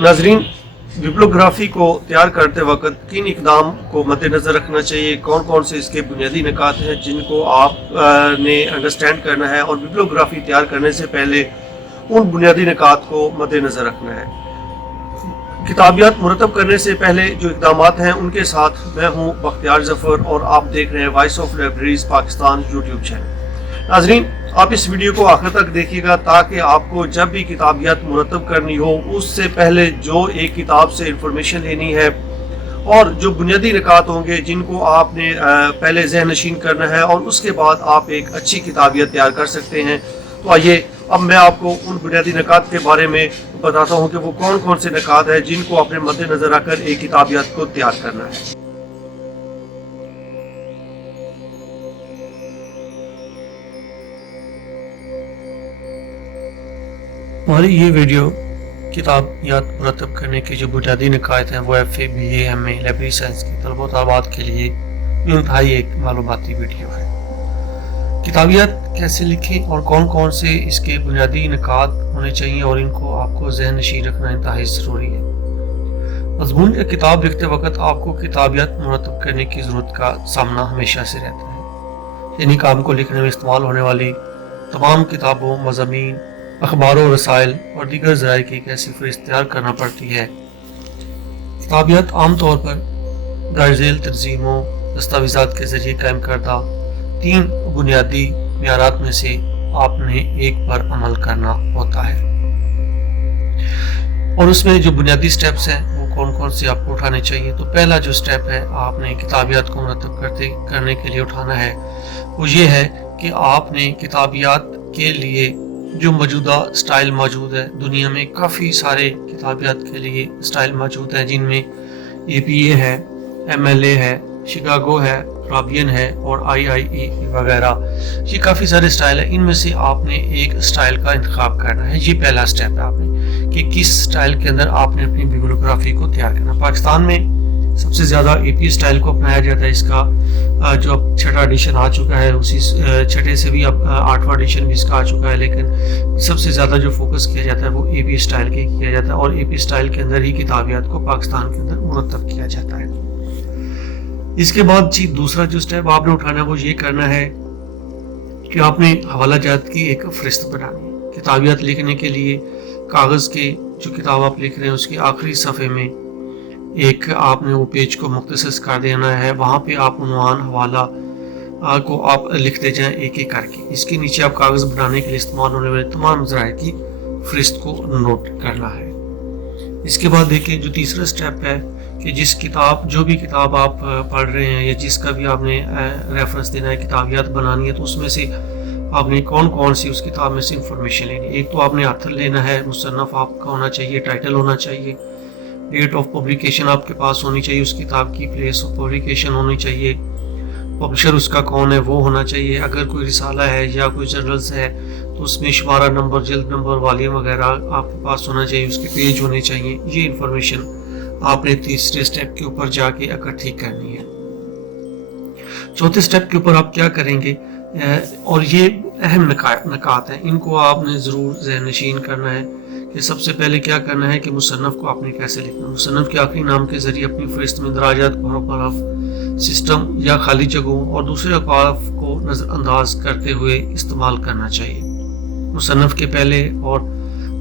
नाजरीन, बिब्लियोग्राफी को तैयार करते वक्त किन इकदाम को मद्देनज़र रखना चाहिए, कौन कौन से इसके बुनियादी निकात हैं जिनको आप ने अंडरस्टैंड करना है और बिब्लियोग्राफी तैयार करने से पहले उन बुनियादी निकात को मद्देनज़र रखना है। किताबियात मुरतब करने से पहले जो इकदामात हैं उनके साथ मैं हूँ बख्तियार ज़फ़र और आप देख रहे हैं voice of libraries Pakistan YouTube channel. नाजरीन, आप इस वीडियो को आखिर तक देखिएगा ताकि आपको जब भी किताबियात मुरतब करनी हो उससे पहले जो एक किताब से इंफॉर्मेशन लेनी है और जो बुनियादी निकात होंगे जिनको आपने पहले ज़हन नशीन करना है और उसके बाद आप एक अच्छी किताबियत तैयार कर सकते हैं। तो आइए अब मैं आपको उन बुनियादी निकात के बारे में बताता हूँ कि वो कौन कौन से निकात हैं जिनको अपने मद्देनज़र रखकर एक किताबियत को तैयार करना है। हमारी ये वीडियो किताबियात मुरतब करने की जो बुनियादी निकात हैं वो FA, BA, MA library science के तलबा तलबात के लिए इंतहाई एक मालूमाती वीडियो है। किताबियात कैसे लिखें और कौन कौन से इसके बुनियादी निकात होने चाहिए और इनको आपको ज़हन नशीन रखना इंतहाई ज़रूरी है। मज़मून या किताब लिखते वक्त आपको किताबियात मुरतब करने की ज़रूरत का सामना हमेशा से रहता है। यानी काम को लिखने में इस्तेमाल होने वाली तमाम किताबों, मज़ामीन, अखबारों, रसाइल और दीगर ज़राए की एक ऐसी फहरिस्त तैयार करना पड़ती है। किताबियात आम तौर पर दर्जेल तंजीमों, दस्तावेज़ात के ज़रिए कायम करदा 3 बुनियादी मियारात में से आपने एक पर अमल करना होता है और उसमें जो बुनियादी स्टेप्स हैं वो कौन कौन से आपको उठाने चाहिए। तो पहला जो स्टेप है आपने किताबियात को मुरतब करने के लिए उठाना है वो ये है कि आपने किताबियात के लिए जो मौजूदा स्टाइल मौजूद है, दुनिया में काफ़ी सारे किताबियात के लिए स्टाइल मौजूद हैं जिनमें APA है, MLA है, शिकागो है, राबियन है और IIE वगैरह। ये काफ़ी सारे स्टाइल है, इनमें से आपने एक स्टाइल का इंतखाब करना है। ये पहला स्टेप है आपने कि किस स्टाइल के अंदर आपने अपनी बिब्लियोग्राफी को तैयार करना। पाकिस्तान में सबसे ज़्यादा APA स्टाइल को अपनाया जाता है। इसका जो अब 6वां एडिशन आ चुका है, उसी 6ठे से भी अब 8वां एडिशन भी इसका आ चुका है, लेकिन सबसे ज़्यादा जो फोकस किया जाता है वो APA स्टाइल के किया जाता है और APA स्टाइल के अंदर ही किताबियात को पाकिस्तान के अंदर मुरतब किया जाता है। इसके बाद जी दूसरा जो स्टेप आपने उठाना है वो ये करना है कि आपने हवाला जात की एक फहरिस्त बनानी है। किताबियात लिखने के लिए कागज़ के जो किताब आप लिख रहे हैं उसके आखिरी सफ़े में एक आपने वो पेज को मुख्तसर कर देना है। वहाँ पे आप उन्वान, हवाला को आप लिखते जाएं एक एक करके। इसके नीचे आप कागज़ बनाने के लिए इस्तेमाल होने वाले तमाम ज़राए की फहरिस्त को नोट करना है। इसके बाद देखिए जो तीसरा स्टेप है कि जो भी किताब आप पढ़ रहे हैं या जिसका भी आपने रेफरेंस देना है, किताबियात बनानी है, तो उसमें से आपने कौन कौन सी उस किताब में से इंफॉर्मेशन लेनी है। एक तो आपने ऑथर लेना है, मुसन्नफ़ आपका होना चाहिए, टाइटल होना चाहिए, डेट ऑफ पब्लिकेशन आपके पास होनी चाहिए उस किताब की, प्लेस ऑफ पब्लिकेशन होनी चाहिए, पब्लिशर उसका कौन है वो होना चाहिए। अगर कोई रिसाला है या कोई जर्नल्स है तो उसमें शुमारा नंबर, जिल्द नंबर, वॉल्यूम वगैरह आपके पास होना चाहिए, उसके पेज होने चाहिए। ये इंफॉर्मेशन आपने तीसरे स्टेप के ऊपर जाके इकट्ठी करनी है। चौथे स्टेप के ऊपर आप क्या करेंगे, और ये अहम निकात हैं, इनको आपने ज़रूर ज़हन नशीन करना है कि सबसे पहले क्या करना है कि मुसन्नफ़ को आपने कैसे लिखना है। मुसन्नफ़ के आखिरी नाम के ज़रिए अपनी फहरिस्त में दराजात, हरफ, सिस्टम या खाली जगहों और दूसरे अक़वाफ़ को नज़रअंदाज करते हुए इस्तेमाल करना चाहिए। मुसन्नफ़ के पहले और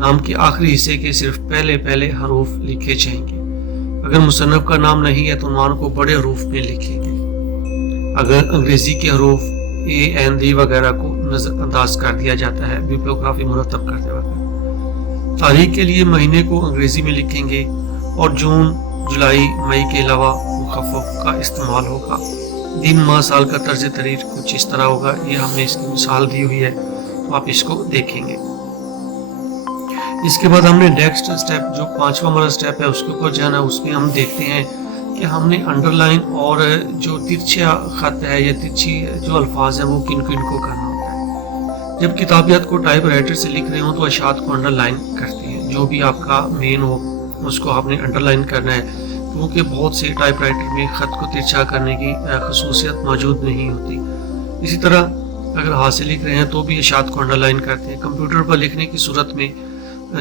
नाम के आखिरी हिस्से के सिर्फ पहले हरूफ लिखे जाएंगे। अगर मुसन्नफ़ का नाम नहीं है तो उन्वान को बड़े हरूफ में लिखेंगे। अगर अंग्रेज़ी के हरूफ A, N, D वगैरह को नज़रअंदाज कर दिया जाता है बिब्लियोग्राफी मुरतब करते वक्त। तारीख के लिए महीने को अंग्रेज़ी में लिखेंगे और जून, जुलाई, मई के अलावा मुख़फ़्फ़फ़ का इस्तेमाल होगा। दिन, माह, साल का तर्ज तहरीर कुछ इस तरह होगा। ये हमने इसकी मिसाल दी हुई है, तो आप इसको देखेंगे। इसके बाद हमने नेक्स्ट स्टेप जो 5वां हमारा स्टेप है उसके ऊपर जाना है। उसमें हम देखते हैं कि हमने अंडरलाइन और जो तिरछा ख़त है या तिरछी जो अल्फाज हैं वो किन किन को करना होता है। जब किताबियात को टाइप राइटर से लिख रहे हो तो अशात को अंडरलाइन करते हैं। जो भी आपका मेन हो उसको आपने अंडरलाइन करना है, क्योंकि बहुत से टाइप राइटर में ख़त को तिरछा करने की खसूसियत मौजूद नहीं होती। इसी तरह अगर हाथ से लिख रहे हैं तो भी अशात को अंडरलाइन करते हैं। कंप्यूटर पर लिखने की सूरत में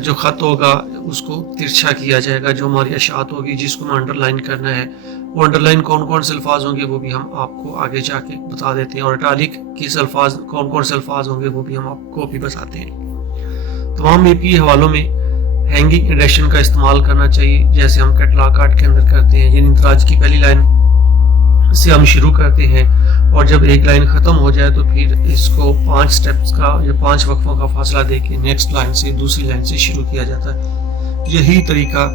جو خط ہوگا اس کو ترچھا کیا جائے گا. جو ہماری اشاعت ہوگی جس کو انڈر لائن کرنا ہے, وہ انڈر لائن کون کون سے الفاظ ہوں گے وہ بھی ہم آپ کو آگے جا کے بتا دیتے ہیں, اور اٹالک کس الفاظ کون کون سے الفاظ ہوں گے وہ بھی ہم آپ کو بھی بتاتے ہیں. تمام APA حوالوں میں ہینگنگ انڈیکشن کا استعمال کرنا چاہیے, جیسے ہم کیٹلاگ کارڈ کے اندر کرتے ہیں. یعنی اندراج کی پہلی لائن سے ہم شروع کرتے ہیں, اور جب ایک لائن ختم ہو جائے تو پھر اس کو 5 سٹیپس کا یا 5 وقفوں کا فاصلہ دے کے نیکسٹ لائن سے دوسری لائن سے شروع کیا جاتا ہے. یہی طریقہ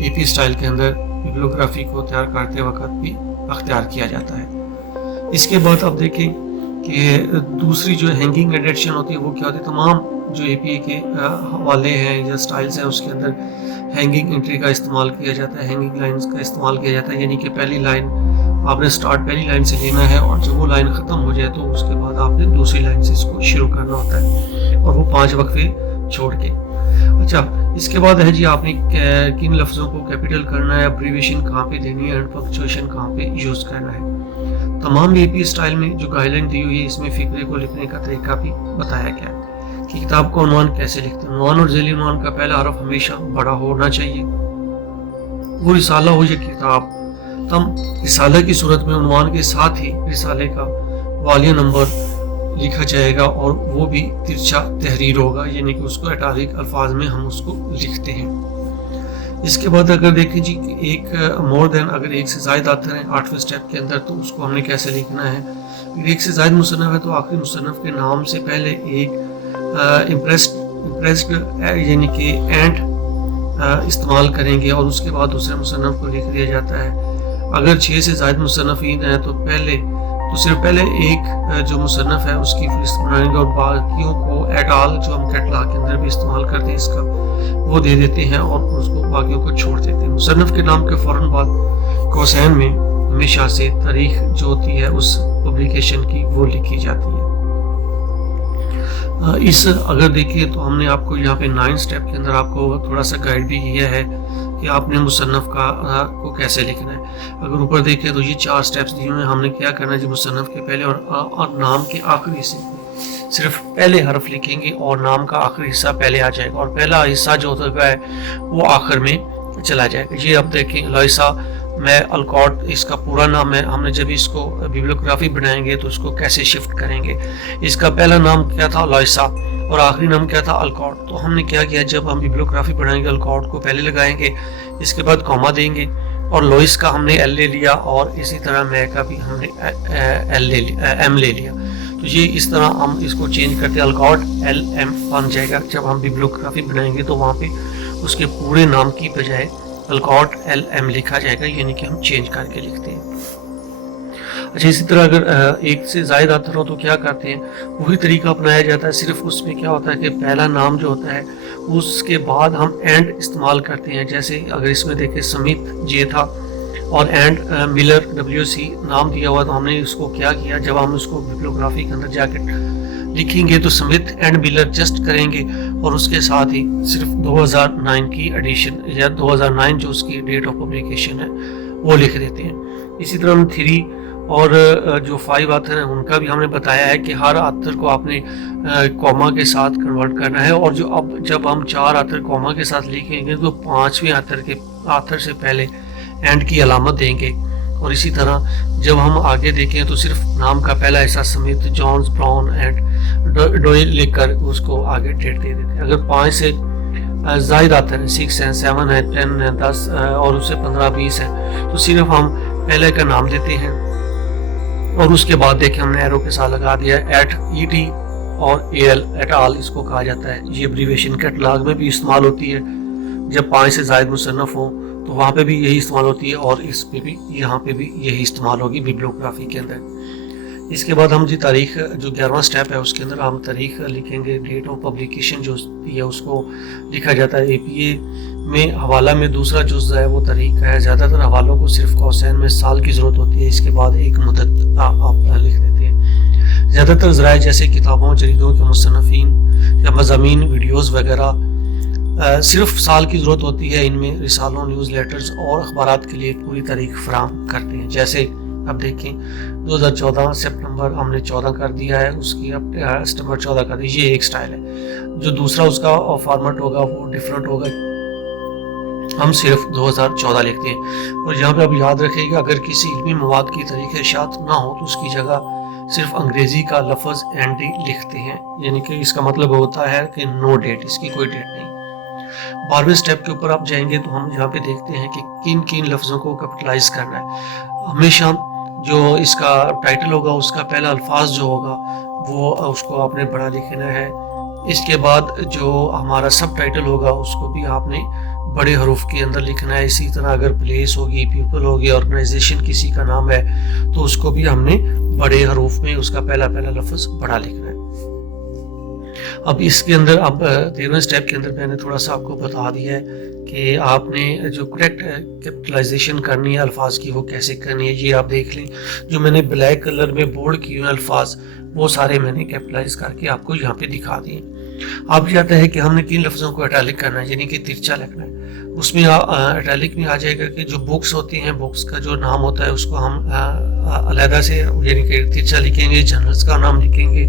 APA سٹائل کے اندر بیبلیوگرافی کو تیار کرتے وقت بھی اختیار کیا جاتا ہے. اس کے بعد آپ دیکھیں کہ دوسری جو ہینگنگ ایڈیشن ہوتی ہے وہ کیا ہوتی ہے. تمام جو APA کے حوالے ہیں یا سٹائلز ہیں اس کے اندر ہینگنگ انٹری کا استعمال کیا جاتا ہے, ہینگنگ لائنز کا استعمال کیا جاتا ہے. یعنی کہ پہلی لائن آپ نے سٹارٹ پہلی لائن سے لینا ہے, اور جب وہ لائن ختم ہو جائے تو اس کے بعد آپ نے دوسری لائن سے اس کو شروع کرنا ہوتا ہے, اور وہ 5 وقفے چھوڑ کے. اچھا, اس کے بعد ہے جی آپ نے کن لفظوں کو کیپیٹل کرنا ہے, ابریویشن کہاں پہ دینی ہے, اینڈ پنکچویشن کہاں پہ یوز کرنا ہے. تمام APA سٹائل میں جو گائیڈ لائن دی ہوئی ہے اس میں فقرے کو لکھنے کا طریقہ بھی بتایا گیا ہے کہ کتاب کو عنوان کیسے لکھتے ہیں. عنوان اور ذیلی عنوان کا پہلا حرف ہمیشہ بڑا ہونا چاہیے. وہ رسالہ ہو یا کتاب, تم رسالہ کی صورت میں عنوان کے ساتھ ہی رسالے کا والیہ نمبر لکھا جائے گا, اور وہ بھی ترچھا تحریر ہوگا, یعنی کہ اس کو اٹالک الفاظ میں ہم اس کو لکھتے ہیں. اس کے بعد اگر دیکھیں جی ایک مور دین, اگر ایک سے زائد آتھر ہیں 8ویں سٹیپ کے اندر, تو اس کو ہم نے کیسے لکھنا ہے. اگر ایک سے زائد مصنف ہے تو آخری مصنف کے نام سے پہلے ایک امپریسڈ یعنی کہ اینڈ استعمال کریں گے, اور اس کے بعد دوسرے مصنف کو لکھ دیا جاتا ہے. اگر 6 سے زائد مصنفین ہیں تو صرف پہلے ایک جو مصنف ہے اس کی فہرست بنائیں گے, اور باقیوں کو ایٹ آل جو ہم کیٹلاگ کے اندر بھی استعمال کرتے ہیں اس کا وہ دے دیتے ہیں, اور اس کو باقیوں کو چھوڑ دیتے ہیں. مصنف کے نام کے فوراً بعد قوسین میں ہمیشہ سے تاریخ جو ہوتی ہے اس پبلیکیشن کی وہ لکھی جاتی ہے. اس اگر دیکھیں تو ہم نے آپ کو یہاں پہ 9 سٹیپ کے اندر آپ کو تھوڑا سا گائیڈ بھی کیا ہے کہ آپ نے مصنف کو کیسے لکھنا ہے. اگر اوپر دیکھیں تو یہ 4 سٹیپس دیے ہوئے ہیں. ہم نے کیا کرنا ہے جی, مصنف کے پہلے اور نام کے آخری حصے صرف پہلے حرف لکھیں گے, اور نام کا آخری حصہ پہلے آ جائے گا, اور پہلا حصہ جو ہوتا ہے وہ آخر میں چلا جائے گا. یہ اب دیکھیں لائسا میں الکاٹ اس کا پورا نام ہے. ہم نے جب اس کو بیبلیوگرافی بنائیں گے تو اس کو کیسے شفٹ کریں گے. اس کا پہلا نام کیا تھا لائسا, اور آخری نام کیا تھا الکاٹ. تو ہم نے کیا کیا, جب ہم بیبلیوگرافی بنائیں گے الکاٹ کو پہلے لگائیں گے, اس کے بعد کوما دیں گے, اور لوئس کا ہم نے ایل لے لیا, اور اسی طرح میں کا بھی ہم نے ایم لے لیا. تو یہ اس طرح ہم اس کو چینج کرتے ہیں, الکاٹ LM بن جائے گا. جب ہم بیبلیوگرافی بنائیں گے تو وہاں پہ اس کے پورے نام کی بجائے الکاٹ LM لکھا جائے گا, یعنی کہ ہم چینج کر کے لکھتے ہیں. اچھا, اسی طرح اگر ایک سے زائد آتھر ہو تو کیا کرتے ہیں, وہی طریقہ اپنایا جاتا ہے. صرف اس میں کیا ہوتا ہے کہ پہلا نام جو ہوتا ہے اس کے بعد ہم اینڈ استعمال کرتے ہیں. جیسے اگر اس میں دیکھیں سمتھ جے تھا اور اینڈ ملر WC نام دیا ہوا, تو ہم نے اس کو کیا کیا, جب ہم اس کو بیبلیوگرافی کے اندر جا کے لکھیں گے تو سمتھ اینڈ ملر جسٹ کریں گے, اور اس کے ساتھ ہی صرف 2009 کی ایڈیشن یا 2009 جو اس کی ڈیٹ آف پبلیکیشن ہے وہ لکھ دیتے ہیں. اسی طرح ہم 3 اور جو 5 آتھر ہیں ان کا بھی ہم نے بتایا ہے کہ ہر آتھر کو آپ نے کوما کے ساتھ کنورٹ کرنا ہے, اور جب ہم 4 آتھر کوما کے ساتھ لکھیں گے تو 5ویں آتھر سے پہلے اینڈ کی علامت دیں گے. اور اسی طرح جب ہم آگے دیکھیں تو صرف نام کا پہلا حصہ Smith Jones brown and dual لکھ کر اس کو آگے ڈیٹ دے دیتے ہیں. اگر 5 سے زائد آتھر ہیں, 6 ہیں, 7 ہیں, 10 ہیں, 10 اور اس سے 15 20 ہیں, تو صرف ہم پہلے کا نام دیتے ہیں, اور اس کے بعد دیکھیں ہم نے ایرو کے ساتھ لگا دیا @ET اور AL ایٹ آل اس کو کہا جاتا ہے. یہ ابریویشن کیٹلاگ میں بھی استعمال ہوتی ہے. جب 5 سے زائد مصنف ہوں تو وہاں پہ بھی یہی استعمال ہوتی ہے, اور اس پہ بھی یہاں پہ بھی یہی استعمال ہوگی بیبلیوگرافی کے اندر. اس کے بعد ہم جی تاریخ جو 11واں سٹیپ ہے اس کے اندر ہم تاریخ لکھیں گے. ڈیٹ آف پبلیکیشن جو ہے اس کو لکھا جاتا ہے. APA میں حوالہ میں دوسرا جز ہے وہ تاریخ ہے. زیادہ تر حوالوں کو صرف قوسین میں سال کی ضرورت ہوتی ہے, اس کے بعد ایک مدت آپ لکھ دیتے ہیں. زیادہ تر ذرائع جیسے کتابوں, جریدوں کے مصنفین یا مضامین, ویڈیوز وغیرہ صرف سال کی ضرورت ہوتی ہے. ان میں رسالوں, نیوز لیٹرز اور اخبارات کے لیے پوری تاریخ فراہم کرتے ہیں. جیسے अब देखें 2014 सितंबर हमने 14 कर दिया है, उसकी अब सितंबर 14 कर दी। ये एक स्टाइल है। जो दूसरा उसका फॉर्मेट होगा वो डिफरेंट होगा, हम सिर्फ 2014 लिखते हैं। और यहाँ पे अब याद रखिएगा, अगर किसी इल्मी मवाद की तरीक़ात ना हो तो उसकी जगह सिर्फ अंग्रेज़ी का लफ्ज़ एनडी लिखते हैं, यानी कि इसका मतलब होता है कि नो डेट, इसकी कोई डेट नहीं। 12वें स्टेप के ऊपर आप जाएंगे तो हम यहाँ पे देखते हैं कि किन किन लफ्ज़ों को कैपिटलाइज करना है। हमेशा जो इसका टाइटल होगा उसका पहला अल्फाज जो होगा वो उसको आपने बड़ा लिखना है। इसके बाद जो हमारा सब टाइटल होगा उसको भी आपने बड़े हरूफ के अंदर लिखना है। इसी तरह अगर प्लेस होगी, पीपल होगी, ऑर्गेनाइजेशन किसी का नाम है तो उसको भी हमने बड़े हरूफ में उसका पहला लफ्ज़ बड़ा लिखना है। अब इसके अंदर अब 13वें स्टेप के अंदर मैंने थोड़ा सा आपको बता दिया है कि आपने जो करेक्ट कैपिटलाइजेशन करनी है अल्फाज की वो कैसे करनी है। ये आप देख लें, जो मैंने ब्लैक कलर में बोल्ड किए हुए अल्फाज वो सारे मैंने कैपिटलाइज करके आपको यहाँ पे दिखा दिए। अब चाहते हैं कि हमने किन लफ्ज़ों को इटैलिक करना है, यानी कि तिरछा लिखना है। उसमें इटैलिक में आ जाएगा कि जो बुक्स होती हैं, बुक्स का जो नाम होता है उसको हम अलहदा से यानी कि तिरछा लिखेंगे। जर्नल्स का नाम लिखेंगे,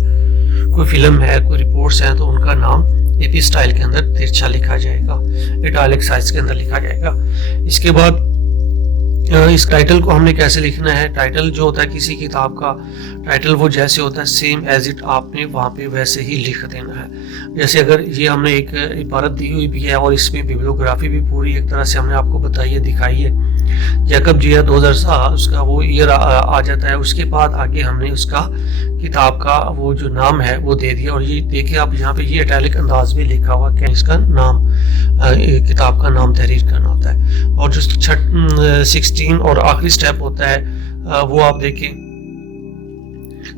कोई फिल्म है, कोई रिपोर्ट्स हैं तो उनका नाम एपी स्टाइल के अंदर तिरछा लिखा जाएगा, इटैलिक साइज के अंदर लिखा जाएगा। इसके बाद इस टाइटल को हमने कैसे लिखना है। टाइटल जो होता है किसी किताब का टाइटल वो जैसे होता है सेम एज इट आपने वहाँ पे वैसे ही लिख देना है। जैसे अगर ये हमने एक इबारत दी हुई भी है और इसमें बिब्लियोग्राफी भी पूरी एक तरह से हमने आपको बताई है, दिखाई है। जैकब जिया 2007 उसका वो ईयर आ जाता है। उसके बाद आगे हमने उसका किताब का वो जो नाम है वो दे दिया। और ये देखिए आप यहाँ पे ये इटैलिक अंदाज में लिखा हुआ कि इसका नाम किताब का नाम तहरीर करना होता है। और जो 16 और आखिरी स्टेप होता है वो आप देखें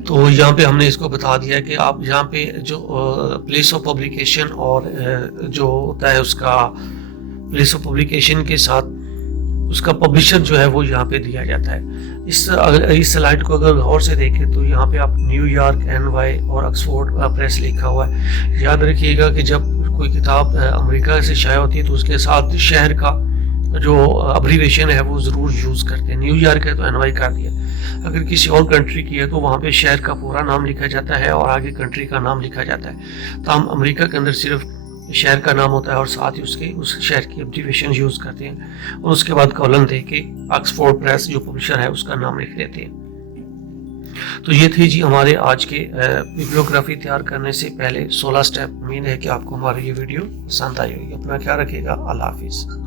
तो यहाँ पे हमने इसको बता दिया कि आप यहाँ पे जो प्लेस ऑफ पब्लिकेशन और जो होता है उसका प्लेस ऑफ पब्लिकेशन के साथ उसका पब्लिशर जो है वो यहाँ पे दिया जाता है। इस स्लाइड को अगर गौर से देखें तो यहाँ पे आप न्यूयॉर्क, NY और ऑक्सफोर्ड प्रेस लिखा हुआ है। याद रखिएगा कि जब कोई किताब अमेरिका से शाया होती है तो उसके साथ शहर का जो अब्रीवेशन है वो ज़रूर यूज़ करते हैं। न्यूयॉर्क है तो NY कर दिया। अगर किसी और कंट्री की है तो वहाँ पे शहर का पूरा नाम लिखा जाता है और आगे कंट्री का नाम लिखा जाता है। तो हम अमेरिका के अंदर सिर्फ शहर का नाम होता है और साथ ही उसके उस शहर की अब्रीवेशन यूज़ करते हैं और उसके बाद कॉलन दे के ऑक्सफोर्ड प्रेस जो पब्लिशर है उसका नाम लिख देते हैं। तो ये थी जी हमारे आज के बिब्लियोग्राफी तैयार करने से पहले 16 स्टेप। उम्मीद है कि आपको हमारी ये वीडियो पसंद आई होगी। अपना ख्याल रखिएगा। अल्लाह हाफिज़।